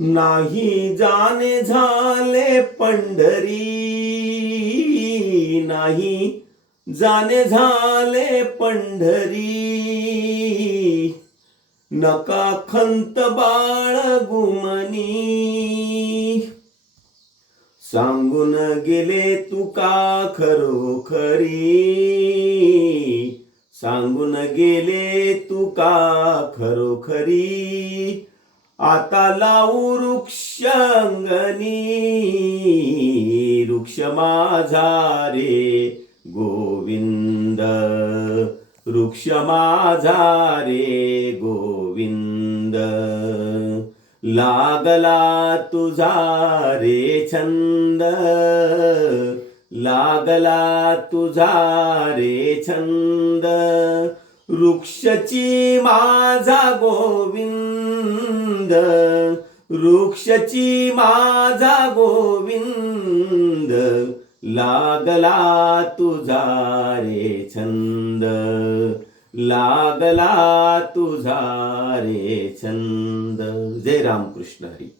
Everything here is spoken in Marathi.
नाही जाणे झाले पंढरी, नाही जाणे झाले पंढरी, नका खंत बाळगुमनी, सांगून गेले तुका खरोखरी, सांगून गेले तुका खरोखरी, आता लावू वृक्ष अंगणी, वृक्ष माझा रे गोविंद, वृक्ष माझा रे गोविंद, लागला तुझा रे छंद, लागला तुझा रे छंद, वृक्षची माझा गोविंद, वृक्षची माझा गोविंद, लागला तुझा रे छंद, लागला तुझा रे छंद. जय रामकृष्ण हरी.